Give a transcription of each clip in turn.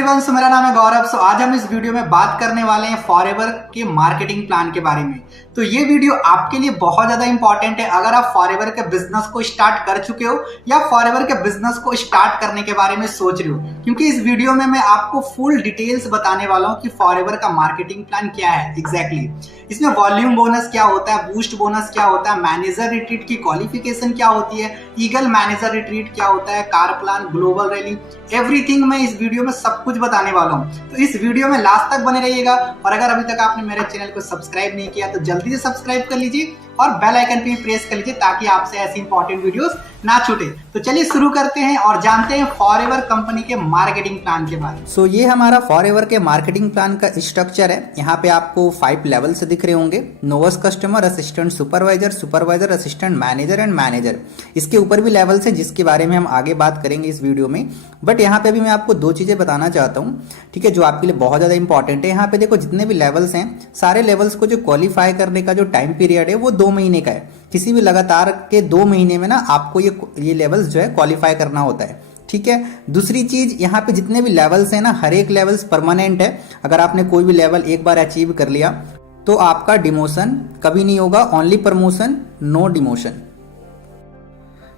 Everyone, सो मेरा नाम है गौरव। सो आज हम इस वीडियो में बात करने वाले हैं फॉरएवर के मार्केटिंग प्लान के बारे में। तो ये वीडियो आपके लिए बहुत ज्यादा इंपॉर्टेंट है अगर आप फॉरएवर के बिजनेस को स्टार्ट कर चुके हो या फॉरएवर के बिजनेस को स्टार्ट करने के बारे में सोच रहे हो, क्योंकि इस वीडियो में मैं आपको फुल डिटेल्स बताने वाला हूँ कि फॉरएवर का मार्केटिंग प्लान क्या है एग्जैक्टली। इसमें वॉल्यूम बोनस क्या होता है, बूस्ट बोनस क्या होता है, मैनेजर रिट्रीट की क्वालिफिकेशन क्या होती है, ईगल मैनेजर रिट्रीट क्या होता है, car plan, global rally, everything मैं इस वीडियो में सब कुछ बताने वाला हूँ। तो इस वीडियो में लास्ट तक बने रहिएगा और अगर अभी तक आपने मेरे चैनल को सब्सक्राइब नहीं किया तो जल्दी से सब्सक्राइब कर लीजिए और बेल आइकन पे प्रेस कर लीजिए ताकि आपसे ऐसी इंपॉर्टेंट वीडियोस ना छूटे। तो चलिए शुरू करते हैं और जानते हैं फॉरएवर कंपनी के मार्केटिंग प्लान के बारे में। सो ये हमारा फॉरएवर के मार्केटिंग प्लान का स्ट्रक्चर है। यहाँ पे आपको 5 लेवल्स दिख रहे होंगे, novice customer, assistant supervisor, supervisor, assistant manager and manager. इसके ऊपर भी लेवल्स हैं जिसके बारे में हम आगे बात करेंगे इस वीडियो में। बट यहाँ पे अभी मैं आपको 2 चीजें बताना चाहता हूँ, ठीक है, जो आपके लिए बहुत ज्यादा इंपॉर्टेंट है। यहाँ पे देखो जितने भी लेवल्स हैं, सारे लेवल्स को जो क्वालिफाई करने का जो टाइम पीरियड है वो 2 महीने का है। किसी भी लगातार के 2 महीने में ना आपको ये लेवल्स जो है क्वालिफाई करना होता है, ठीक है। दूसरी चीज, यहाँ पे जितने भी लेवल्स हैं ना, हर एक लेवल्स परमानेंट है। अगर आपने कोई भी लेवल एक बार अचीव कर लिया तो आपका डिमोशन कभी नहीं होगा, ओनली प्रमोशन, नो डिमोशन।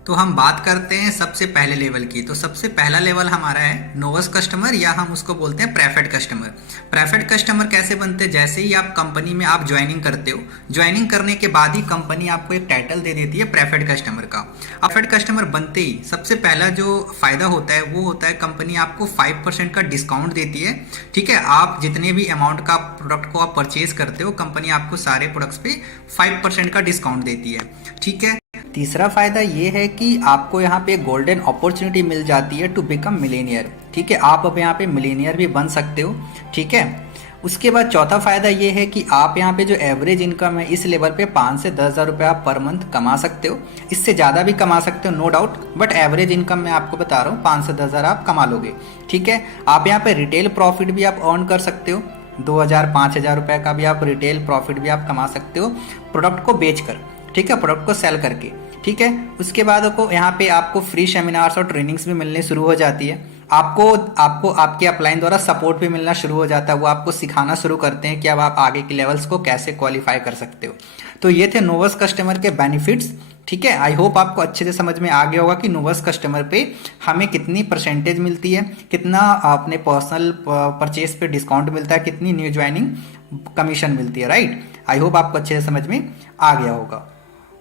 तो हम बात करते हैं सबसे पहले लेवल की। तो सबसे पहला लेवल हमारा है नोवस कस्टमर, या हम उसको बोलते हैं प्रेफर्ड कस्टमर। प्रेफर्ड कस्टमर कैसे बनते हैं? जैसे ही आप कंपनी में आप ज्वाइनिंग करते हो, ज्वाइनिंग करने के बाद ही कंपनी आपको एक टाइटल दे देती है प्रेफर्ड कस्टमर का। प्रेफर्ड कस्टमर बनते ही सबसे पहला जो फायदा होता है वो होता है कंपनी आपको 5% का डिस्काउंट देती है, ठीक है। आप जितने भी अमाउंट का प्रोडक्ट को आप परचेज करते हो, कंपनी आपको सारे प्रोडक्ट्स पे 5% का डिस्काउंट देती है, ठीक है। तीसरा फायदा ये है कि आपको यहाँ पे गोल्डन अपॉर्चुनिटी मिल जाती है टू बिकम मिलेनियर, ठीक है। आप अब यहाँ पे मिलेनियर भी बन सकते हो, ठीक है। उसके बाद चौथा फायदा ये है कि आप यहाँ पे जो एवरेज इनकम है इस लेवल पे 5 से 10 हज़ार रुपये आप पर मंथ कमा सकते हो। इससे ज़्यादा भी कमा सकते हो, no doubt, but average income मैं आपको बता रहा हूँ 5 से 10 हज़ार आप कमा लोगे, ठीक है। आप यहाँ पे रिटेल प्रॉफिट भी आप अर्न कर सकते हो, 2,000 5,000 रुपये का भी आप रिटेल प्रॉफिट भी आप कमा सकते हो प्रोडक्ट को बेचकर, ठीक है, प्रोडक्ट को सेल करके, ठीक है। उसके बाद को यहाँ पे आपको फ्री सेमिनार्स और ट्रेनिंग्स भी मिलने शुरू हो जाती है। आपको आपके अपलाइन द्वारा सपोर्ट भी मिलना शुरू हो जाता है। वो आपको सिखाना शुरू करते हैं कि अब आप आगे के लेवल्स को कैसे क्वालिफाई कर सकते हो। तो ये थे नोवस कस्टमर के बेनिफिट्स, ठीक है। आई होप आपको अच्छे से समझ में आ गया होगा कि नोवस कस्टमर पे हमें कितनी परसेंटेज मिलती है, कितना अपने पर्सनल परचेज पे डिस्काउंट मिलता है, कितनी न्यू ज्वाइनिंग कमीशन मिलती है, राइट। आई होप आपको अच्छे से समझ में आ गया होगा।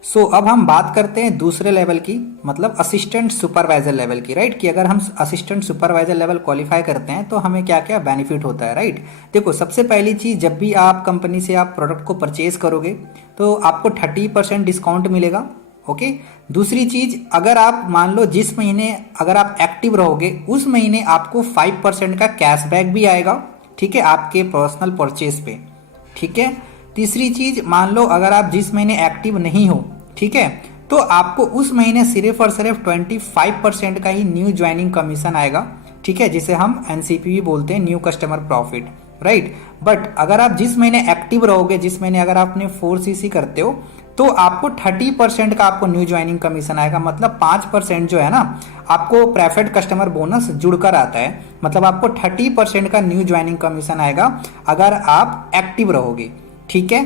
सो अब हम बात करते हैं दूसरे लेवल की, मतलब असिस्टेंट सुपरवाइजर लेवल की, राइट। कि अगर हम असिस्टेंट सुपरवाइजर लेवल क्वालिफाई करते हैं तो हमें क्या क्या बेनिफिट होता है, राइट। देखो सबसे पहली चीज, जब भी आप कंपनी से आप प्रोडक्ट को परचेज करोगे तो आपको 30% डिस्काउंट मिलेगा, ओके। दूसरी चीज, अगर आप मान लो जिस महीने अगर आप एक्टिव रहोगे उस महीने आपको 5% का कैशबैक भी आएगा, ठीक है, आपके पर्सनल परचेज पे, ठीक है। तीसरी चीज, मान लो अगर आप जिस महीने एक्टिव नहीं हो, ठीक है, तो आपको उस महीने सिर्फ और सिर्फ 25% का ही न्यू ज्वाइनिंग कमीशन आएगा, ठीक है, जिसे हम एनसीपी बोलते हैं, new customer profit, right. But अगर आप जिस महीने एक्टिव रहोगे, जिस महीने अगर आपने 4cc करते हो तो आपको 30% का आपको न्यू ज्वाइनिंग कमीशन आएगा। मतलब 5% जो है ना आपको प्रेफर्ड कस्टमर बोनस जुड़कर आता है, मतलब आपको 30% का न्यू ज्वाइनिंग कमीशन आएगा अगर आप एक्टिव रहोगे, ठीक है।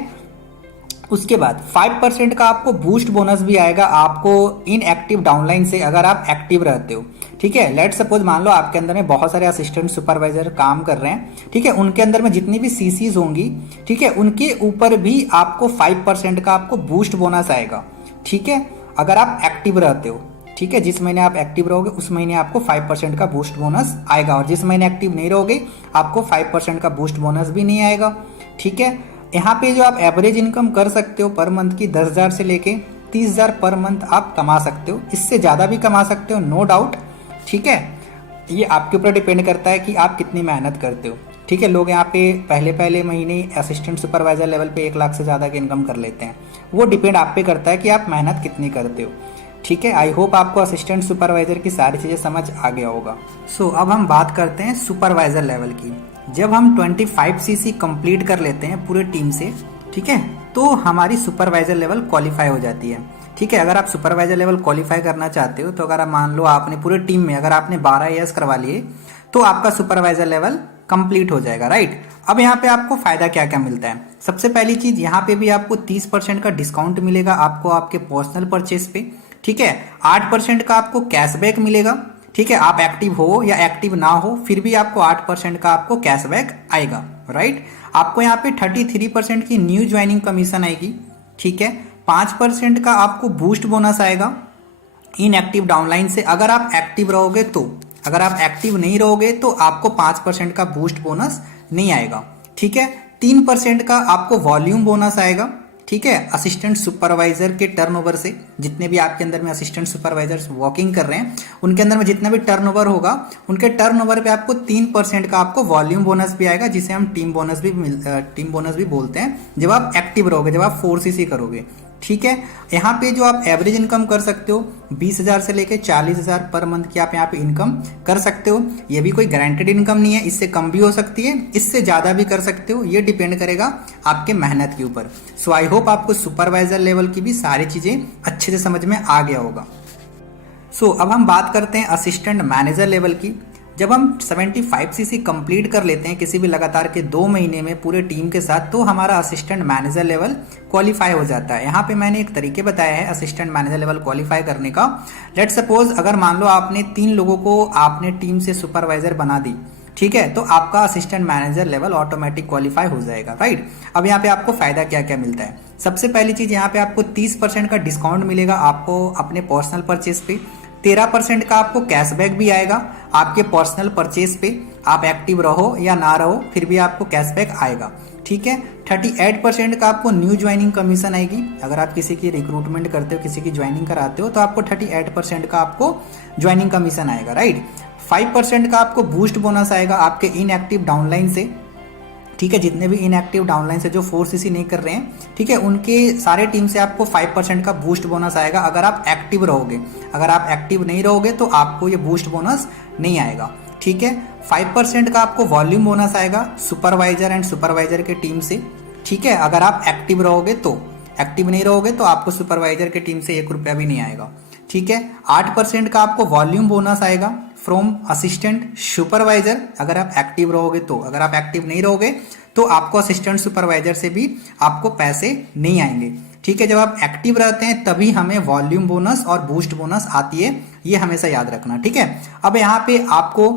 उसके बाद 5% का आपको बूस्ट बोनस भी आएगा आपको इनएक्टिव डाउनलाइन से, अगर आप एक्टिव रहते हो, ठीक है। लेट सपोज मान लो आपके अंदर में बहुत सारे असिस्टेंट सुपरवाइजर काम कर रहे हैं, ठीक है, उनके अंदर में जितनी भी सीसीज होंगी, ठीक है, उनके ऊपर भी आपको 5% का आपको बूस्ट बोनस आएगा, ठीक है, अगर आप एक्टिव रहते हो, ठीक है। जिस महीने आप एक्टिव रहोगे उस महीने आपको 5% का बूस्ट बोनस आएगा, और जिस महीने एक्टिव नहीं रहोगे आपको 5% का बूस्ट बोनस भी नहीं आएगा, ठीक है। यहाँ पे जो आप एवरेज इनकम कर सकते हो पर मंथ की 10,000 से लेके 30,000 पर मंथ आप कमा सकते हो, इससे ज़्यादा भी कमा सकते हो, नो डाउट, ठीक है। ये आपके ऊपर डिपेंड करता है कि आप कितनी मेहनत करते हो, ठीक है। लोग यहाँ पे पहले महीने असिस्टेंट सुपरवाइजर लेवल पे 1 लाख से ज़्यादा की इनकम कर लेते हैं। वो डिपेंड आप पे करता है कि आप मेहनत कितनी करते हो, ठीक है। आई होप आपको असिस्टेंट सुपरवाइजर की सारी चीज़ें समझ आ गया होगा। सो अब हम बात करते हैं सुपरवाइजर लेवल की। जब हम 25cc कंप्लीट कर लेते हैं पूरे टीम से, ठीक है, तो हमारी सुपरवाइजर लेवल क्वालिफाई हो जाती है, ठीक है। अगर आप सुपरवाइजर लेवल क्वालिफाई करना चाहते हो तो अगर आप मान लो आपने पूरे टीम में अगर आपने 12 ईयर्स करवा लिए तो आपका सुपरवाइजर लेवल कंप्लीट हो जाएगा, राइट। अब यहाँ पे आपको फायदा क्या क्या मिलता है। सबसे पहली चीज, यहाँ पे भी आपको 30% का डिस्काउंट मिलेगा आपको आपके पर्सनल परचेस पे, ठीक है। 8% का आपको कैशबैक मिलेगा, ठीक है। आप एक्टिव हो या एक्टिव ना हो फिर भी आपको 8% का आपको कैशबैक आएगा, राइट। आपको यहाँ पे 33% की न्यू ज्वाइनिंग कमीशन आएगी, ठीक है। 5% का आपको बूस्ट बोनस आएगा इनएक्टिव डाउनलाइन से, अगर आप एक्टिव रहोगे तो। अगर आप एक्टिव नहीं रहोगे तो आपको 5% का बूस्ट बोनस नहीं आएगा, ठीक है। 3% का आपको वॉल्यूम बोनस आएगा, ठीक है, असिस्टेंट सुपरवाइजर के टर्नओवर से। जितने भी आपके अंदर में असिस्टेंट सुपरवाइजर्स वर्किंग कर रहे हैं उनके अंदर में जितना भी टर्नओवर होगा उनके टर्नओवर पे आपको 3% का आपको वॉल्यूम बोनस भी आएगा, जिसे हम टीम बोनस भी बोलते हैं, जब आप एक्टिव रहोगे, जब आप 4cc करोगे, ठीक है। यहाँ पे जो आप एवरेज इनकम कर सकते हो 20,000 से लेके 40,000 पर मंथ की आप यहाँ पे इनकम कर सकते हो। ये भी कोई गारंटेड इनकम नहीं है, इससे कम भी हो सकती है, इससे ज़्यादा भी कर सकते हो, ये डिपेंड करेगा आपके मेहनत के ऊपर। सो आई होप आपको सुपरवाइजर लेवल की भी सारी चीज़ें अच्छे से समझ में आ गया होगा। सो अब हम बात करते हैं असिस्टेंट मैनेजर लेवल की। जब हम 75cc कंप्लीट कर लेते हैं किसी भी लगातार के 2 महीने में पूरे टीम के साथ, तो हमारा असिस्टेंट मैनेजर लेवल क्वालिफाई हो जाता है। यहाँ पे मैंने एक तरीके बताया है असिस्टेंट मैनेजर लेवल क्वालिफाई करने का। लेट सपोज अगर मान लो आपने 3 लोगों को आपने टीम से सुपरवाइजर बना दी, ठीक है, तो आपका assistant manager level automatic qualify हो जाएगा, राइट। अब यहाँ पे आपको फायदा क्या क्या मिलता है। सबसे पहली चीज, यहाँ पे आपको 30% का डिस्काउंट मिलेगा आपको अपने पर्सनल परचेज पे। 13% का आपको कैशबैक भी आएगा आपके पर्सनल परचेज पे। आप एक्टिव रहो या ना रहो फिर भी आपको कैशबैक आएगा, ठीक है। 38% का आपको न्यू ज्वाइनिंग कमीशन आएगी। अगर आप किसी की रिक्रूटमेंट करते हो, किसी की ज्वाइनिंग कराते हो, तो आपको 38% का आपको ज्वाइनिंग कमीशन आएगा, राइट। 5% का आपको बूस्ट बोनस आएगा आपके इनएक्टिव डाउनलाइन से, ठीक है। जितने भी इनएक्टिव डाउनलाइन से जो 4cc नहीं कर रहे हैं, ठीक है, उनके सारे टीम से आपको 5% का बूस्ट बोनस आएगा अगर आप एक्टिव रहोगे। अगर आप एक्टिव नहीं रहोगे तो आपको ये बूस्ट बोनस नहीं आएगा, ठीक है। 5% का आपको वॉल्यूम बोनस आएगा सुपरवाइजर एंड सुपरवाइजर के टीम से, ठीक है, अगर आप एक्टिव रहोगे तो। एक्टिव नहीं रहोगे तो आपको सुपरवाइजर के टीम से 1 रुपया भी नहीं आएगा, ठीक है। 8% का आपको वॉल्यूम बोनस आएगा फ्रॉम असिस्टेंट सुपरवाइजर, अगर आप एक्टिव रहोगे तो। अगर आप एक्टिव नहीं रहोगे तो आपको असिस्टेंट सुपरवाइजर से भी आपको पैसे नहीं आएंगे, ठीक है। जब आप एक्टिव रहते हैं तभी हमें वॉल्यूम बोनस और बूस्ट बोनस आती है, ये हमेशा याद रखना, ठीक है। अब यहाँ पे आपको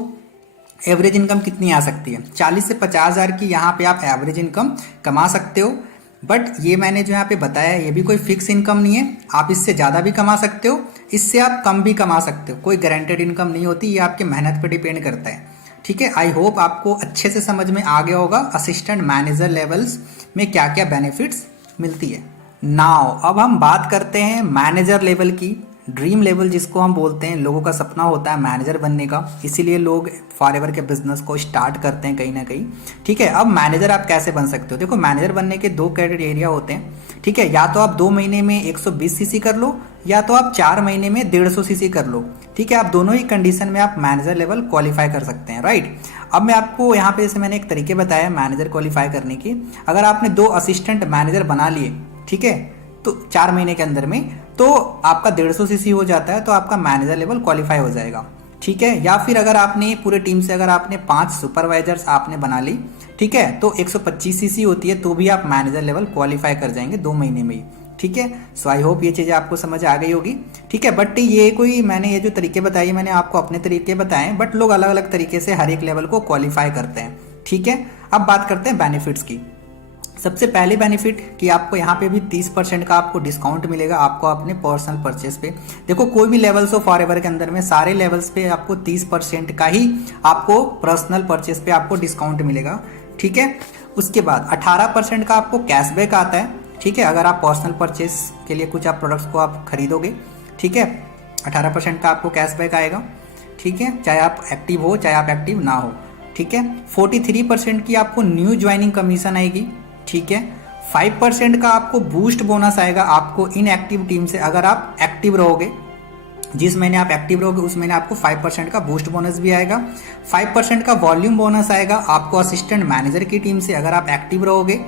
एवरेज इनकम कितनी आ सकती है, 40 से 50,000 की यहाँ पे आप एवरेज इनकम कमा सकते हो। बट ये मैंने जो यहाँ पे बताया ये भी कोई फिक्स इनकम नहीं है, आप इससे ज़्यादा भी कमा सकते हो, इससे आप कम भी कमा सकते हो, कोई गारंटेड इनकम नहीं होती, ये आपके मेहनत पे डिपेंड करता है, ठीक है। आई होप आपको अच्छे से समझ में आ गया होगा असिस्टेंट मैनेजर लेवल्स में क्या क्या बेनिफिट्स मिलती है। नाउ अब हम बात करते हैं मैनेजर लेवल की, ड्रीम लेवल जिसको हम बोलते हैं। लोगों का सपना होता है मैनेजर बनने का, इसीलिए लोग फॉरएवर के बिजनेस को स्टार्ट करते हैं कहीं ना कहीं, ठीक है। अब मैनेजर आप कैसे बन सकते हो, देखो मैनेजर बनने के 2 क्राइटेरिया होते हैं, ठीक है। या तो आप 2 महीने में 120cc कर लो, या तो आप 4 महीने में 150cc कर लो, ठीक है। आप दोनों ही कंडीशन में आप मैनेजर लेवल क्वालिफाई कर सकते हैं, राइट। अब मैं आपको यहाँ पे जैसे मैंने एक तरीके बताया मैनेजर क्वालिफाई करने की, अगर आपने 2 असिस्टेंट मैनेजर बना लिए, ठीक है, तो 4 महीने के अंदर में, तो आपका 150cc हो जाता है, तो आपका मैनेजर लेवल क्वालिफाई हो जाएगा, ठीक है। या फिर अगर आपने पूरे टीम से अगर आपने 5 सुपरवाइजर्स आपने बना ली, ठीक है, तो 125cc होती है, तो भी आप मैनेजर लेवल क्वालिफाई कर जाएंगे 2 महीने में ही, ठीक है। सो आई होप ये चीज़ें आपको समझ आ गई होगी, ठीक है। बट ये कोई मैंने ये जो तरीके बताए मैंने आपको अपने तरीके बताए, बट लोग अलग अलग तरीके से हर एक लेवल को क्वालिफाई करते हैं, ठीक है। अब बात करते हैं बेनिफिट्स की। सबसे पहले बेनिफिट कि आपको यहाँ पे भी 30% का आपको डिस्काउंट मिलेगा आपको अपने पर्सनल परचेस पे। देखो कोई भी लेवल्स हो फॉरएवर के अंदर में सारे लेवल्स पे आपको 30% का ही आपको पर्सनल परचेस पे आपको डिस्काउंट मिलेगा, ठीक है। उसके बाद 18% का आपको कैशबैक आता है, ठीक है, अगर आप पर्सनल परचेस के लिए कुछ आप प्रोडक्ट्स को आप खरीदोगे, ठीक है, 18% का आपको कैशबैक आएगा, ठीक है, चाहे आप एक्टिव हो चाहे आप एक्टिव ना हो, ठीक है। 43% की आपको न्यू ज्वाइनिंग कमीशन आएगी, ठीक है। 5% का आपको बूस्ट बोनस आएगा आपको इनएक्टिव टीम से, अगर आप एक्टिव रहोगे, जिस महीने आप एक्टिव रहोगे उस महीने आपको 5% का बूस्ट बोनस भी आएगा। 5% का वॉल्यूम बोनस आएगा आपको असिस्टेंट मैनेजर की टीम से, अगर आप एक्टिव रहोगे।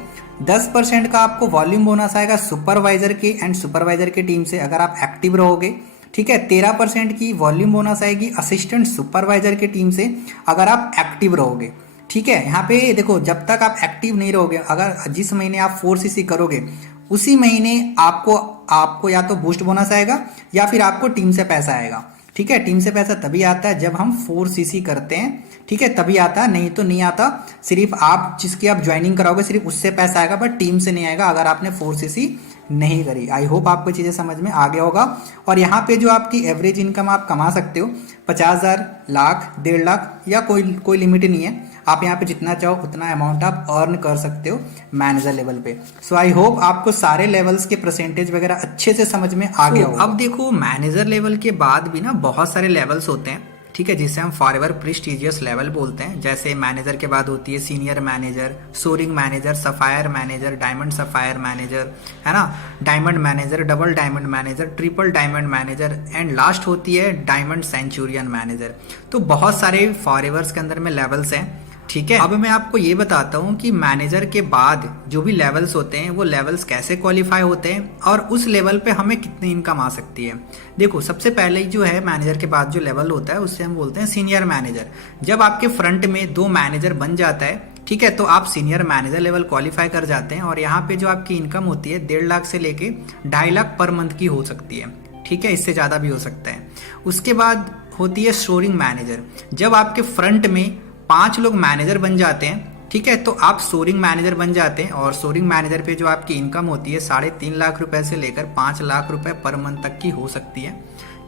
10% का आपको वॉल्यूम बोनस आएगा सुपरवाइजर के एंड सुपरवाइजर की टीम से, अगर आप एक्टिव रहोगे, ठीक है। 13% की वॉल्यूम बोनस आएगी असिस्टेंट सुपरवाइजर की टीम से अगर आप एक्टिव रहोगे। ठीक है, यहाँ पे देखो जब तक आप एक्टिव नहीं रहोगे, अगर जिस महीने आप 4cc करोगे उसी महीने आपको या तो बूस्ट बोनस आएगा या फिर आपको टीम से पैसा आएगा। ठीक है, टीम से पैसा तभी आता है जब हम 4cc करते हैं। ठीक है, तभी आता है, नहीं तो नहीं आता। सिर्फ आप जिसकी आप ज्वाइनिंग कराओगे सिर्फ उससे पैसा आएगा, बट टीम से नहीं आएगा अगर आपने 4cc नहीं करी। आई होप आपको चीज़ें समझ में आ गया होगा। और यहाँ पे जो आपकी एवरेज इनकम आप कमा सकते हो 50,000, लाख, 1.5 लाख या कोई लिमिट नहीं है। आप यहाँ पे जितना चाहो उतना अमाउंट आप अर्न कर सकते हो मैनेजर लेवल पे। सो आई होप आपको सारे लेवल्स के परसेंटेज वगैरह अच्छे से समझ में आ गया होगा। अब देखो मैनेजर लेवल के बाद भी ना बहुत सारे लेवल्स होते हैं। ठीक है, जिसे हम फॉरएवर प्रेस्टिजियस लेवल बोलते हैं। जैसे मैनेजर के बाद होती है senior manager, soaring manager, sapphire manager, diamond sapphire manager, है ना, diamond manager, double diamond manager, triple diamond manager and last होती है डायमंड सेंचुरियन मैनेजर। तो बहुत सारे फॉरएवर्स के अंदर में लेवल्स हैं। ठीक है, अब मैं आपको ये बताता हूँ कि मैनेजर के बाद जो भी लेवल्स होते हैं वो लेवल्स कैसे क्वालिफाई होते हैं और उस लेवल पे हमें कितनी इनकम आ सकती है। देखो सबसे पहले जो है मैनेजर के बाद जो लेवल होता है उससे हम बोलते हैं सीनियर मैनेजर। जब आपके फ्रंट में 2 मैनेजर बन जाता है, ठीक है, तो आप सीनियर मैनेजर लेवल क्वालिफाई कर जाते हैं और यहाँ पे जो आपकी इनकम होती है 1.5 लाख से लेके 2.5 लाख पर मंथ की हो सकती है। ठीक है, इससे ज़्यादा भी हो सकता है। उसके बाद होती है सोरिंग मैनेजर। जब आपके फ्रंट में 5 लोग मैनेजर बन जाते हैं, ठीक है, तो आप सोरिंग मैनेजर बन जाते हैं और सोरिंग मैनेजर पे जो आपकी इनकम होती है 3.5 लाख रुपए से लेकर 5 लाख रुपए पर मंथ तक की हो सकती है।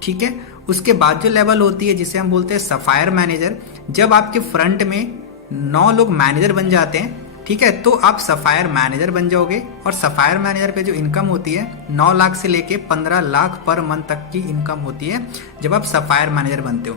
ठीक है, उसके बाद जो लेवल होती है जिसे हम बोलते हैं सफायर मैनेजर। जब आपके फ्रंट में 9 लोग मैनेजर बन जाते हैं, ठीक है, तो आप सफायर मैनेजर बन जाओगे और सफायर मैनेजर पे जो इनकम होती है 9 लाख से लेके 15 लाख पर मंथ तक की इनकम होती है जब आप सफायर मैनेजर बनते हो।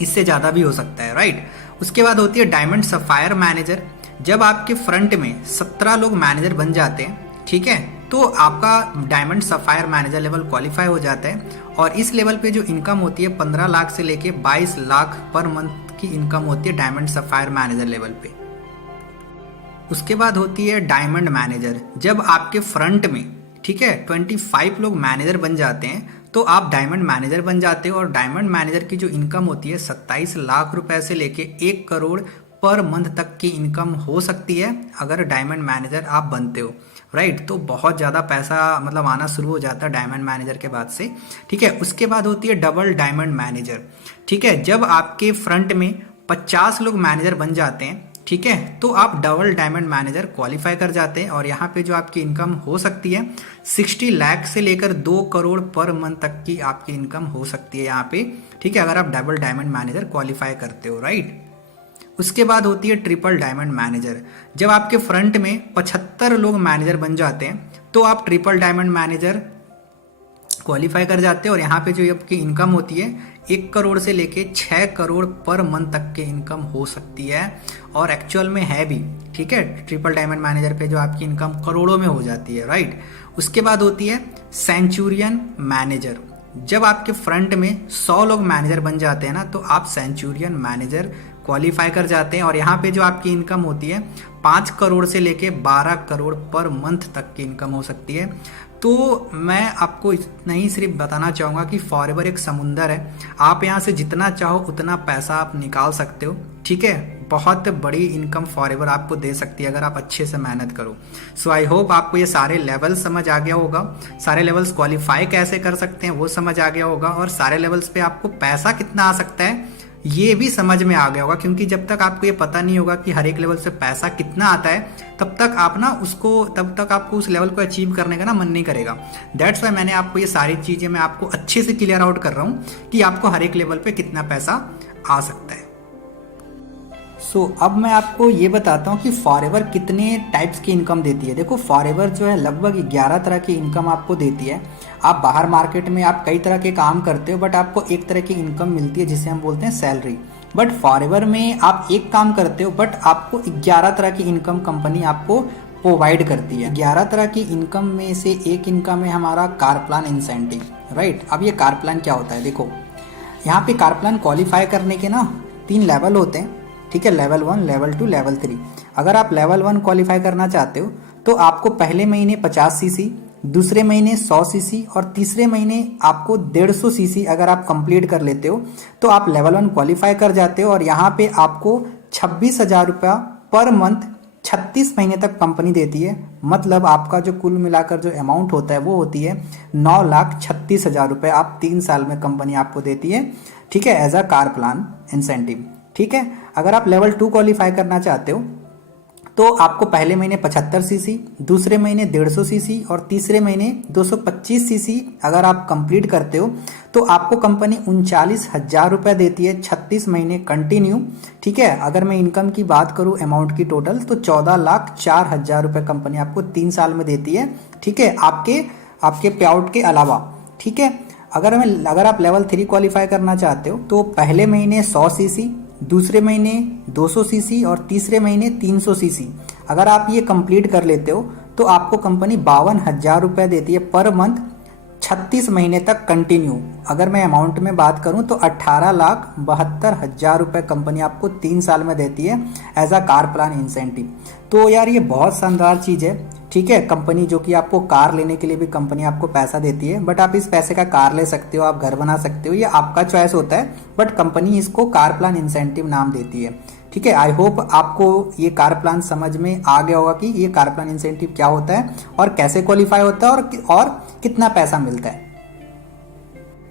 इससे ज़्यादा भी हो सकता है, राइट। उसके बाद होती है डायमंड सफायर मैनेजर। जब आपके फ्रंट में 17 लोग मैनेजर बन जाते हैं, ठीक है, तो आपका diamond sapphire manager level qualify हो जाता है और इस लेवल पे जो इनकम होती है 15 लाख से लेके 22 लाख पर मंथ की इनकम होती है डायमंड सफायर मैनेजर लेवल पे। उसके बाद होती है डायमंड मैनेजर। जब आपके फ्रंट में, ठीक है, 25 लोग मैनेजर बन जाते हैं तो आप डायमंड मैनेजर बन जाते हो और डायमंड मैनेजर की जो इनकम होती है 27 लाख रुपए से लेके 1 करोड़ पर मंथ तक की इनकम हो सकती है अगर डायमंड मैनेजर आप बनते हो, राइट। तो बहुत ज़्यादा पैसा मतलब आना शुरू हो जाता है डायमंड मैनेजर के बाद से। ठीक है, उसके बाद होती है डबल डायमंड मैनेजर। ठीक है, जब आपके फ्रंट में 50 लोग मैनेजर बन जाते हैं, ठीक है, तो आप डबल डायमंड मैनेजर क्वालिफाई कर जाते हैं और यहाँ पे जो आपकी इनकम हो सकती है 60 लाख से लेकर 2 करोड़ पर मंथ तक की आपकी इनकम हो सकती है यहाँ पे। ठीक है, अगर आप डबल डायमंड मैनेजर क्वालिफाई करते हो, राइट। उसके बाद होती है ट्रिपल डायमंड मैनेजर। जब आपके फ्रंट में 75 लोग मैनेजर बन जाते हैं तो आप ट्रिपल डायमंड मैनेजर क्वालिफाई कर जाते हैं और यहाँ पे जो आपकी इनकम होती है 1 करोड़ से लेके 6 करोड़ पर मंथ तक की इनकम हो सकती है और एक्चुअल में है भी। ठीक है, ट्रिपल डायमंड मैनेजर पे जो आपकी इनकम करोड़ों में हो जाती है, राइट। उसके बाद होती है सेंचुरियन मैनेजर। जब आपके फ्रंट में 100 लोग मैनेजर बन जाते हैं ना तो आप सेंचुरियन मैनेजर क्वालिफाई कर जाते हैं और यहाँ पे जो आपकी इनकम होती है 5 करोड़ से लेके 12 करोड़ पर मंथ तक की इनकम हो सकती है। तो मैं आपको इतना ही सिर्फ बताना चाहूँगा कि फॉरएवर एक समुंदर है। आप यहाँ से जितना चाहो उतना पैसा आप निकाल सकते हो। ठीक है, बहुत बड़ी इनकम फॉरएवर आपको दे सकती है अगर आप अच्छे से मेहनत करो। सो आई होप आपको ये सारे लेवल्स समझ आ गया होगा, सारे लेवल्स क्वालिफाई कैसे कर सकते हैं वो समझ आ गया होगा और सारे लेवल्स पे आपको पैसा कितना आ सकता है ये भी समझ में आ गया होगा। क्योंकि जब तक आपको ये पता नहीं होगा कि हर एक लेवल से पैसा कितना आता है तब तक आपको उस लेवल को अचीव करने का ना मन नहीं करेगा। दैट्स वाई मैंने आपको ये सारी चीज़ें मैं आपको अच्छे से क्लियर आउट कर रहा हूँ कि आपको हर एक लेवल पे कितना पैसा आ सकता है। सो अब मैं आपको ये बताता हूँ कि फॉरएवर कितने टाइप्स की इनकम देती है। देखो फॉरएवर जो है लगभग 11 तरह की इनकम आपको देती है। आप बाहर मार्केट में आप कई तरह के काम करते हो बट आपको एक तरह की इनकम मिलती है जिसे हम बोलते हैं सैलरी। बट फॉरएवर में आप एक काम करते हो बट आपको 11 तरह की इनकम कंपनी आपको प्रोवाइड करती है। 11 तरह की इनकम में से एक इनकम है हमारा कार प्लान इंसेंटिव, राइट। अब ये कार प्लान क्या होता है, देखो यहाँ पे कार प्लान क्वालिफाई करने के ना 3 लेवल होते हैं। ठीक है, लेवल 1, लेवल 2, लेवल 3। अगर आप लेवल 1 क्वालिफाई करना चाहते हो तो आपको पहले महीने 50 सीसी, दूसरे महीने 100 सीसी और तीसरे महीने आपको 150 सीसी अगर आप कंप्लीट कर लेते हो तो आप लेवल 1 क्वालिफाई कर जाते हो। और यहाँ पे आपको 26,000 रुपया पर मंथ 36 महीने तक कंपनी देती है। मतलब आपका जो कुल मिलाकर जो अमाउंट होता है वो होती है 9,36,000 रुपये आप 3 साल में कंपनी आपको देती है, ठीक है, as a car plan incentive. ठीक है, अगर आप लेवल 2 क्वालिफाई करना चाहते हो तो आपको पहले महीने 75 सीसी, दूसरे महीने 150 सीसी और तीसरे महीने 225 सीसी अगर आप कंप्लीट करते हो तो आपको कंपनी 39,000 रुपये देती है 36 महीने कंटिन्यू। ठीक है, अगर मैं इनकम की बात करूं अमाउंट की टोटल तो 14,04,000 रुपये कंपनी आपको 3 साल में देती है। ठीक है, आपके पे आउट के अलावा। ठीक है, अगर आप लेवल 3 क्वालिफाई करना चाहते हो तो पहले महीने 100 सीसी, दूसरे महीने 200 सीसी और तीसरे महीने 300 सीसी अगर आप ये कंप्लीट कर लेते हो तो आपको कंपनी 52,000 रुपये देती है पर मंथ 36 महीने तक कंटिन्यू। अगर मैं अमाउंट में बात करूं तो 18,72,000 रुपये कंपनी आपको 3 साल में देती है as a car plan incentive. तो यार ये बहुत शानदार चीज़ है। ठीक है, कंपनी जो कि आपको कार लेने के लिए भी कंपनी आपको पैसा देती है, बट आप इस पैसे का कार ले सकते हो, आप घर बना सकते हो, ये आपका चॉइस होता है, बट कंपनी इसको कार प्लान इंसेंटिव नाम देती है। ठीक है, आई होप आपको ये कार प्लान समझ में आ गया होगा कि ये कार प्लान इंसेंटिव क्या होता है और कैसे क्वालिफाई होता है और कितना पैसा मिलता है।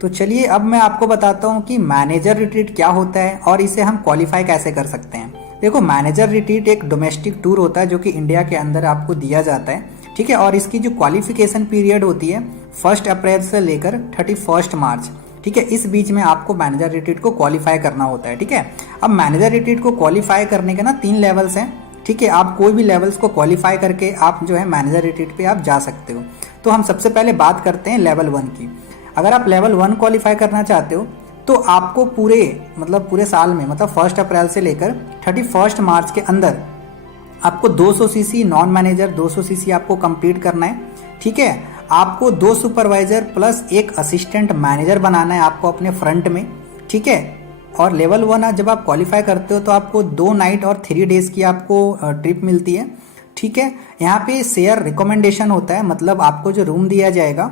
तो चलिए अब मैं आपको बताता हूँ कि मैनेजर रिट्रीट क्या होता है और इसे हम क्वालिफाई कैसे कर सकते हैं। देखो, मैनेजर रिट्रीट एक डोमेस्टिक टूर होता है जो कि इंडिया के अंदर आपको दिया जाता है। ठीक है, और इसकी जो क्वालिफिकेशन पीरियड होती है 1 अप्रैल से लेकर 31 मार्च। ठीक है, इस बीच में आपको मैनेजर रिट्रीट को क्वालिफाई करना होता है। ठीक है, अब मैनेजर रिट्रीट को क्वालिफाई करने के ना 3 लेवल्स हैं। ठीक है, आप कोई भी लेवल्स को क्वालिफाई करके आप जो है मैनेजर रिट्रीट पे आप जा सकते हो। तो हम सबसे पहले बात करते हैं लेवल 1 की। अगर आप लेवल 1 क्वालिफाई करना चाहते हो तो आपको पूरे साल में, मतलब 1 अप्रैल से लेकर 31 मार्च के अंदर आपको 200 सीसी नॉन मैनेजर 200 सीसी आपको कंप्लीट करना है। ठीक है, आपको 2 सुपरवाइजर प्लस 1 असिस्टेंट मैनेजर बनाना है आपको अपने फ्रंट में। ठीक है, और लेवल 1 जब आप क्वालिफाई करते हो तो आपको 2 नाइट और 3 डेज की आपको ट्रिप मिलती है। ठीक है, यहाँ पे शेयर रिकमेंडेशन होता है, मतलब आपको जो रूम दिया जाएगा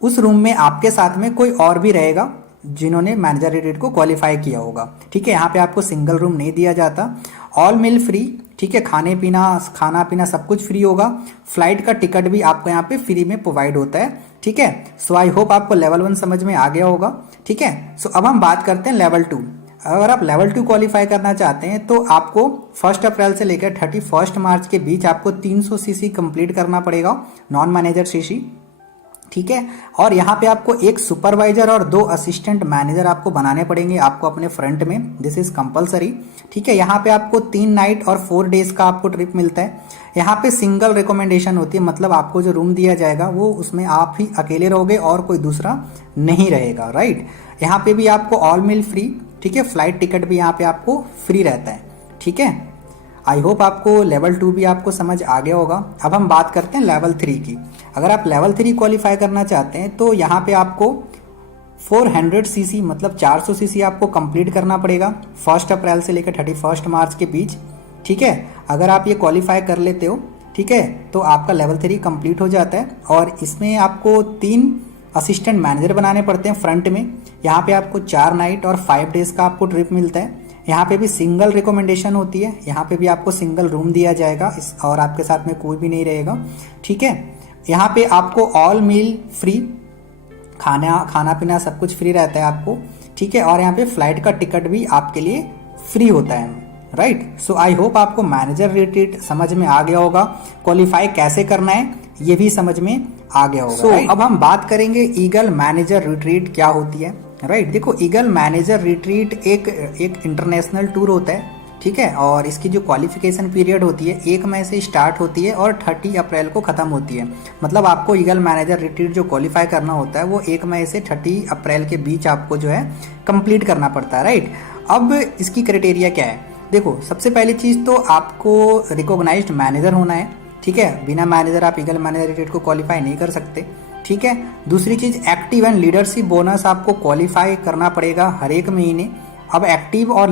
उस रूम में आपके साथ में कोई और भी रहेगा जिन्होंने मैनेजर रिट्रीट को क्वालिफाई किया होगा। ठीक है, यहाँ पे आपको सिंगल रूम नहीं दिया जाता। All meal free. ठीक है, खाना पीना सब कुछ फ्री होगा। फ्लाइट का टिकट भी आपको यहाँ पे फ्री में प्रोवाइड होता है। ठीक है, सो आई होप आपको लेवल 1 समझ में आ गया होगा। ठीक है, सो अब हम बात करते हैं लेवल 2। अगर आप लेवल 2 क्वालिफाई करना चाहते हैं तो आपको 1 अप्रैल से लेकर 31 मार्च के बीच आपको 300 सीसी कंप्लीट करना पड़ेगा, नॉन मैनेजर सीसी। ठीक है, और यहाँ पे आपको 1 सुपरवाइजर और 2 असिस्टेंट मैनेजर आपको बनाने पड़ेंगे आपको अपने फ्रंट में, दिस इज कंपलसरी। ठीक है, यहाँ पे आपको 3 नाइट और 4 डेज का आपको ट्रिप मिलता है। यहाँ पे सिंगल रिकमेंडेशन होती है, मतलब आपको जो रूम दिया जाएगा वो उसमें आप ही अकेले रहोगे और कोई दूसरा नहीं रहेगा। राइट, यहाँ पे भी आपको ऑल मील फ्री। ठीक है, फ्लाइट टिकट भी यहाँ पे आपको फ्री रहता है। ठीक है, आई होप आपको लेवल 2 भी आपको समझ आ गया होगा। अब हम बात करते हैं लेवल 3 की। अगर आप लेवल 3 क्वालिफाई करना चाहते हैं तो यहाँ पे आपको 400 सीसी मतलब 400 सीसी आपको कंप्लीट करना पड़ेगा 1 अप्रैल से लेकर 31 मार्च के बीच। ठीक है, अगर आप ये क्वालिफाई कर लेते हो, ठीक है, तो आपका लेवल 3 कंप्लीट हो जाता है। और इसमें आपको 3 असिस्टेंट मैनेजर बनाने पड़ते हैं फ्रंट में। यहाँ पे आपको 4 नाइट और 5 डेज का आपको ट्रिप मिलता है। यहाँ पे भी सिंगल रिकमेंडेशन होती है, यहाँ पे भी आपको सिंगल रूम दिया जाएगा और आपके साथ में कोई भी नहीं रहेगा। ठीक है, यहाँ पे आपको ऑल मील फ्री, खाना पीना सब कुछ फ्री रहता है आपको। ठीक है, और यहाँ पे फ्लाइट का टिकट भी आपके लिए फ्री होता है। राइट, सो आई होप आपको मैनेजर रिट्रीट समझ में आ गया होगा, क्वालिफाई कैसे करना है ये भी समझ में आ गया होगा। सो अब हम बात करेंगे ईगल मैनेजर रिट्रीट क्या होती है। राइट, देखो, ईगल मैनेजर रिट्रीट एक इंटरनेशनल टूर होता है। ठीक है, और इसकी जो क्वालिफिकेशन पीरियड होती है 1 मई से स्टार्ट होती है और 30 अप्रैल को ख़त्म होती है। मतलब आपको ईगल मैनेजर रिट्रीट जो क्वालिफाई करना होता है वो 1 मई से 30 अप्रैल के बीच आपको जो है कंप्लीट करना पड़ता है। राइट, अब इसकी क्राइटेरिया क्या है? देखो, सबसे पहली चीज़ तो आपको रिकॉग्नाइज्ड मैनेजर होना है। ठीक है, बिना मैनेजर आप ईगल मैनेजर रिट्रीट को क्वालिफाई नहीं कर सकते। ठीक है, दूसरी चीज़ एक्टिव एंड लीडरशिप बोनस आपको क्वालिफाई करना पड़ेगा हर एक महीने। अब एक्टिव और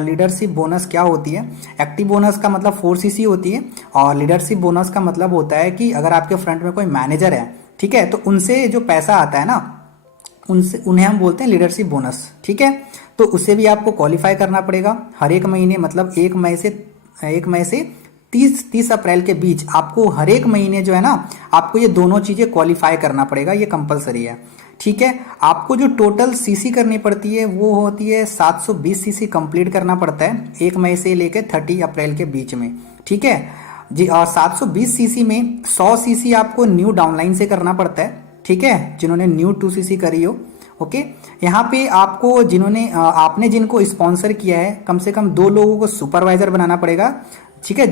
लीडरशिप बोनस क्या होती है? एक्टिव बोनस का मतलब 4cc होती है, और लीडरशिप बोनस का मतलब होता है कि अगर आपके फ्रंट में कोई मैनेजर है, ठीक है, तो उनसे जो पैसा आता है ना, उनसे उन्हें हम बोलते हैं लीडरशिप बोनस, ठीक है। तो उसे भी आपको क्वालिफाई करना पड़ेगा हर एक महीने, मतलब 1 मई से 30 अप्रैल के बीच आपको हर एक महीने जो है ना, आपको ये दोनों चीज़ें क्वालिफाई करना पड़ेगा, ये कंपलसरी है, ठीक है। आपको जो टोटल सीसी करनी पड़ती है वो होती है 720 सीसी कंप्लीट करना पड़ता है 1 मई से लेकर 30 अप्रैल के बीच में, ठीक है जी। और 720 सीसी में 100 सीसी आपको न्यू डाउनलाइन से करना पड़ता है, ठीक है, जिन्होंने न्यू 2 सीसी करी हो, ओके। यहाँ पे आपको आपने जिनको स्पॉन्सर किया है, कम से कम 2 लोगों को सुपरवाइजर बनाना पड़ेगा, ठीक है।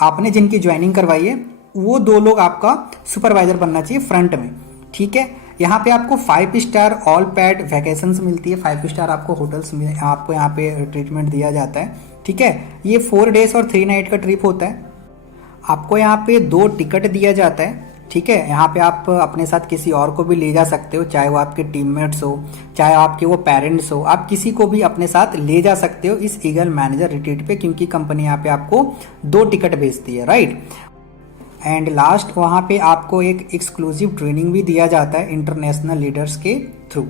आपने जिनकी ज्वाइनिंग करवाई है वो 2 लोग आपका सुपरवाइजर बनना चाहिए फ्रंट में, ठीक है। यहाँ पे आपको 5 स्टार ऑल पैड वैकेशंस मिलती है, 5 स्टार आपको होटल्स में आपको यहाँ पे ट्रीटमेंट दिया जाता है, ठीक है। ये 4 डेज और 3 नाइट का ट्रिप होता है। आपको यहाँ पे 2 टिकट दिया जाता है, ठीक है। यहाँ पे आप अपने साथ किसी और को भी ले जा सकते हो, चाहे वो आपके टीममेट्स हो, चाहे आपके वो पेरेंट्स हो, आप किसी को भी अपने साथ ले जा सकते हो इस ईगल मैनेजर रिट्रीट पे, क्योंकि कंपनी यहाँ पे आपको 2 टिकट भेजती है, राइट। एंड लास्ट वहाँ पे आपको एक एक्सक्लूसिव ट्रेनिंग भी दिया जाता है इंटरनेशनल लीडर्स के थ्रू।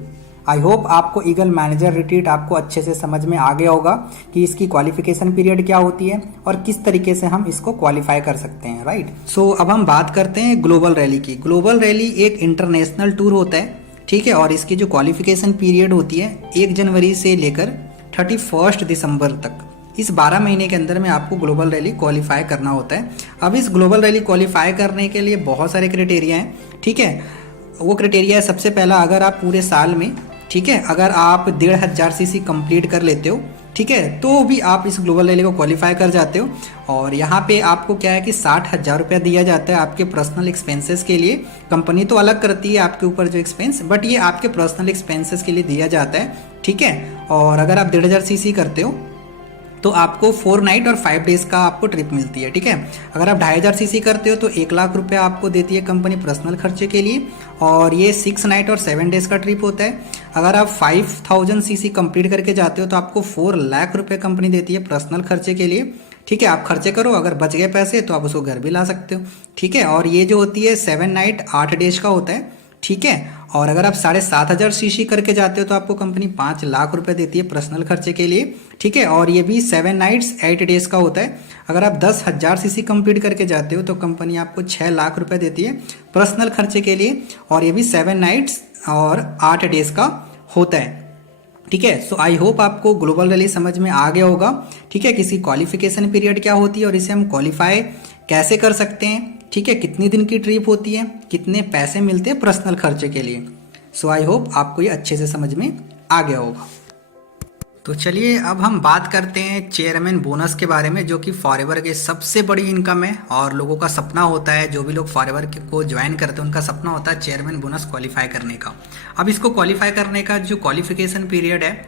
आई होप आपको ईगल मैनेजर रिट्रीट आपको अच्छे से समझ में आ गया होगा कि इसकी क्वालिफिकेशन पीरियड क्या होती है और किस तरीके से हम इसको क्वालिफाई कर सकते हैं, राइट। सो अब हम बात करते हैं ग्लोबल रैली की। ग्लोबल रैली एक इंटरनेशनल टूर होता है, ठीक है, और इसकी जो क्वालिफिकेशन पीरियड होती है 1 जनवरी से लेकर 31 दिसंबर तक, इस 12 महीने के अंदर में आपको ग्लोबल रैली क्वालिफाई करना होता है। अब इस ग्लोबल रैली क्वालिफाई करने के लिए बहुत सारे क्राइटेरिया हैं, ठीक है। वो क्राइटेरिया है, सबसे पहला, अगर आप पूरे साल में, ठीक है, अगर आप 1500 सीसी कंप्लीट कर लेते हो, ठीक है, तो भी आप इस ग्लोबल रैली को क्वालिफाई कर जाते हो। और यहाँ पे आपको क्या है कि 60,000 रुपया दिया जाता है आपके पर्सनल एक्सपेंसेस के लिए। कंपनी तो अलग करती है आपके ऊपर जो एक्सपेंस, बट ये आपके पर्सनल एक्सपेंसेस के लिए दिया जाता है, ठीक है। और अगर आप 1500 सीसी करते हो तो आपको 4 नाइट और 5 डेज का आपको ट्रिप मिलती है, ठीक है। अगर आप 2500 सीसी करते हो तो 1 लाख रुपया आपको देती है कंपनी पर्सनल खर्चे के लिए, और ये 6 नाइट और 7 डेज का ट्रिप होता है। अगर आप 5000 सीसी कंप्लीट करके जाते हो तो आपको 4 लाख रुपये कंपनी देती है पर्सनल खर्चे के लिए, ठीक है। आप खर्चे करो, अगर बच गए पैसे तो आप उसको घर भी ला सकते हो, ठीक है। और ये जो होती है 7 नाइट 8 डेज का होता है, ठीक है। और अगर आप 7500 सीसी करके जाते हो तो आपको कंपनी 5 लाख रुपए देती है पर्सनल खर्चे के लिए, ठीक है। और ये भी 7 नाइट्स 8 डेज का होता है। अगर आप 10,000 सीसी कंप्लीट करके जाते हो तो कंपनी आपको 6 लाख रुपए देती है पर्सनल खर्चे के लिए, और ये भी 7 नाइट्स और 8 डेज का होता है, ठीक है। सो आई होप आपको ग्लोबल रैली समझ में आ गया होगा, ठीक है। किसी क्वालिफिकेशन पीरियड क्या होती है और इसे हम क्वालिफाई कैसे कर सकते हैं, ठीक है, कितनी दिन की ट्रिप होती है, कितने पैसे मिलते हैं पर्सनल खर्चे के लिए। सो आई होप आपको ये अच्छे से समझ में आ गया होगा। तो चलिए अब हम बात करते हैं चेयरमैन बोनस के बारे में, जो कि फॉरएवर के सबसे बड़ी इनकम है और लोगों का सपना होता है। जो भी लोग फॉरएवर को ज्वाइन करते हैं उनका सपना होता है चेयरमैन बोनस क्वालिफाई करने का। अब इसको क्वालिफाई करने का जो क्वालिफिकेशन पीरियड है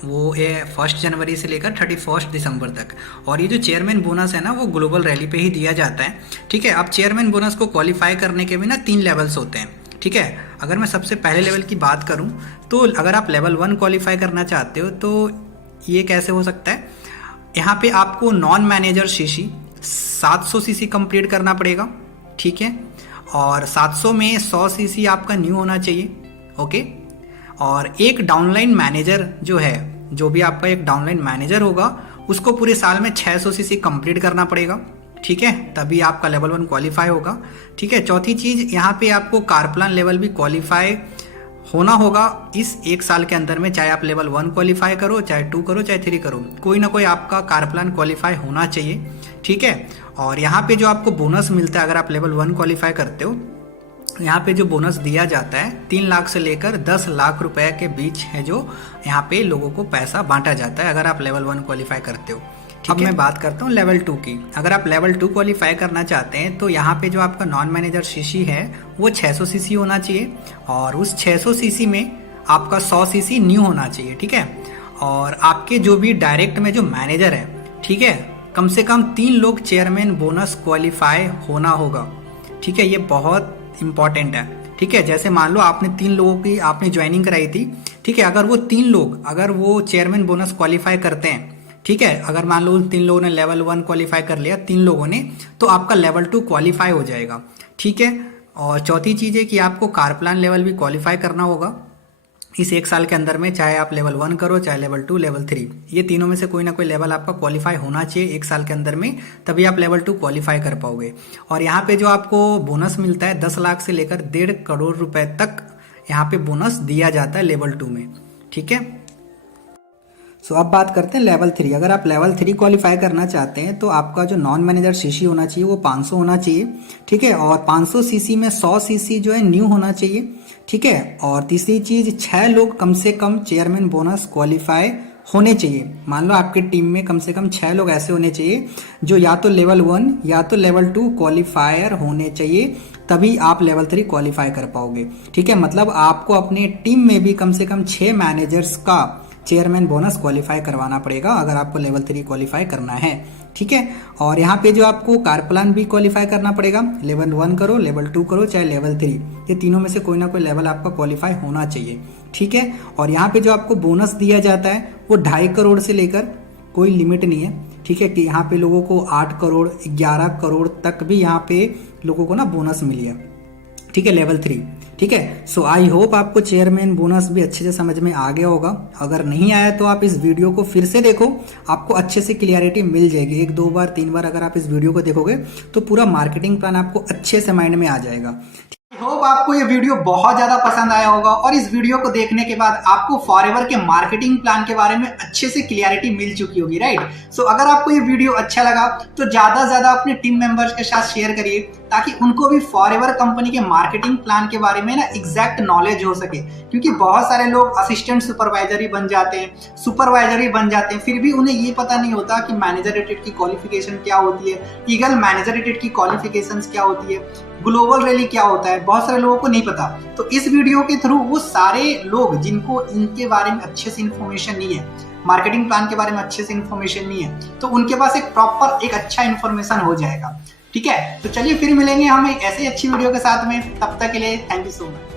वो है 1 जनवरी से लेकर 31 दिसंबर तक। और ये जो चेयरमैन बोनस है ना, वो ग्लोबल रैली पे ही दिया जाता है, ठीक है। अब चेयरमैन बोनस को क्वालिफाई करने के भी ना 3 लेवल्स होते हैं, ठीक है। अगर मैं सबसे पहले लेवल की बात करूं तो अगर आप लेवल 1 क्वालिफाई करना चाहते हो तो ये कैसे हो सकता है। यहाँ पे आपको non manager CC 700 CC complete करना पड़ेगा, ठीक है। और 700 में 100 सीसी आपका न्यू होना चाहिए, ओके। और एक डाउनलाइन मैनेजर जो है, जो भी आपका एक डाउनलाइन मैनेजर होगा, उसको पूरे साल में 600 सीसी कंप्लीट करना पड़ेगा, ठीक है, तभी आपका लेवल 1 क्वालिफाई होगा, ठीक है। चौथी चीज़, यहाँ पे आपको कारप्लान लेवल भी क्वालिफाई होना होगा इस 1 साल के अंदर में। चाहे आप लेवल 1 क्वालिफाई करो, चाहे 2 करो, चाहे 3 करो, कोई ना कोई आपका कारप्लान क्वालिफाई होना चाहिए, ठीक है। और यहाँ पे जो आपको बोनस मिलता है अगर आप लेवल 1 क्वालिफाई करते हो, यहाँ पे जो बोनस दिया जाता है 3 लाख से लेकर 10 लाख रुपए के बीच है, जो यहाँ पे लोगों को पैसा बांटा जाता है अगर आप लेवल 1 क्वालिफाई करते हो, ठीक है। अब मैं बात करता हूँ लेवल 2 की। अगर आप लेवल 2 क्वालिफाई करना चाहते हैं तो यहाँ पे जो आपका नॉन मैनेजर सीसी है वो 600 सीसी होना चाहिए, और उस 600 सीसी में आपका 100 सीसी न्यू होना चाहिए, ठीक है। और आपके जो भी डायरेक्ट में जो मैनेजर है, ठीक है, कम से कम 3 लोग चेयरमैन बोनस क्वालिफाई होना होगा, ठीक है। ये बहुत इंपॉर्टेंट है, ठीक है। जैसे मान लो आपने 3 लोगों की आपने ज्वाइनिंग कराई थी, ठीक है। अगर वो 3 लोग अगर वो चेयरमैन बोनस क्वालिफाई करते हैं, ठीक है, अगर मान लो 3 लोगों ने लेवल 1 क्वालिफाई कर लिया, 3 लोगों ने, तो आपका लेवल 2 क्वालिफाई हो जाएगा, ठीक है। और चौथी चीज़ है कि आपको कार प्लान लेवल भी क्वालिफाई करना होगा इस 1 साल के अंदर में, चाहे आप लेवल 1 करो, चाहे लेवल 2, लेवल 3, ये तीनों में से कोई ना कोई लेवल आपका क्वालिफाई होना चाहिए 1 साल के अंदर में, तभी आप लेवल 2 क्वालिफाई कर पाओगे। और यहाँ पे जो आपको बोनस मिलता है 10 लाख से लेकर 1.5 करोड़ रुपए तक यहाँ पे बोनस दिया जाता है लेवल 2 में, ठीक है। सो अब बात करते हैं लेवल 3। अगर आप लेवल 3 क्वालिफाई करना चाहते हैं तो आपका जो नॉन मैनेजर सीसी होना चाहिए वो 500 होना चाहिए, ठीक है। और 500 सीसी में 100 सीसी जो है न्यू होना चाहिए, ठीक है। और तीसरी चीज, 6 लोग कम से कम चेयरमैन बोनस क्वालिफाई होने चाहिए। मान लो आपके टीम में कम से कम 6 लोग ऐसे होने चाहिए जो या तो लेवल 1 या तो लेवल 2 क्वालिफायर होने चाहिए, तभी आप लेवल 3 क्वालिफाई कर पाओगे, ठीक है। मतलब आपको अपने टीम में भी कम से कम 6 मैनेजर्स का चेयरमैन बोनस क्वालिफाई करवाना पड़ेगा अगर आपको लेवल 3 क्वालिफाई करना है, ठीक है। और यहाँ पे जो आपको कार प्लान भी क्वालिफाई करना पड़ेगा, लेवल 1 करो, लेवल 2 करो, चाहे लेवल 3, ये तीनों में से कोई ना कोई लेवल आपका क्वालिफाई होना चाहिए, ठीक है। और यहाँ पे जो आपको बोनस दिया जाता है वो 2.5 करोड़ से लेकर, कोई लिमिट नहीं है, ठीक है, कि यहाँ पे लोगों को 8 करोड़ 11 करोड़ तक भी यहाँ पे लोगों को ना बोनस मिली है, ठीक है, लेवल 3, ठीक है। सो आई होप आपको चेयरमैन बोनस भी अच्छे से समझ में आ गया होगा। अगर नहीं आया तो आप इस वीडियो को फिर से देखो, आपको अच्छे से क्लियरिटी मिल जाएगी। 1 2 बार 3 बार अगर आप इस वीडियो को देखोगे तो पूरा मार्केटिंग प्लान आपको अच्छे से माइंड में आ जाएगा। होप आपको ये वीडियो बहुत ज्यादा पसंद आया होगा और इस वीडियो को देखने के बाद आपको फॉरएवर के मार्केटिंग प्लान के बारे में अच्छे से क्लियरिटी मिल चुकी होगी, राइट। सो अगर आपको ये वीडियो अच्छा लगा तो ज्यादा से ज्यादा अपने टीम मेंबर्स के साथ शेयर करिए ताकि उनको भी फॉरएवर कंपनी के मार्केटिंग प्लान के बारे में ना एग्जैक्ट नॉलेज हो सके, क्योंकि बहुत सारे लोग असिस्टेंट सुपरवाइजर ही बन जाते हैं, सुपरवाइजर ही बन जाते हैं, फिर भी उन्हें ये पता नहीं होता कि मैनेजर रेटेड की क्वालिफिकेशन क्या होती है, ईगल मैनेजर रेटेड की क्वालिफिकेशन क्या होती है, ग्लोबल रैली क्या होता है, बहुत सारे लोगों को नहीं पता। तो इस वीडियो के थ्रू वो सारे लोग जिनको इनके बारे में अच्छे से इन्फॉर्मेशन नहीं है, मार्केटिंग प्लान के बारे में अच्छे से इन्फॉर्मेशन नहीं है, तो उनके पास एक प्रॉपर एक अच्छा इन्फॉर्मेशन हो जाएगा, ठीक है। तो चलिए फिर मिलेंगे हम एक ऐसी अच्छी वीडियो के साथ में, तब तक के लिए थैंक यू सो मच।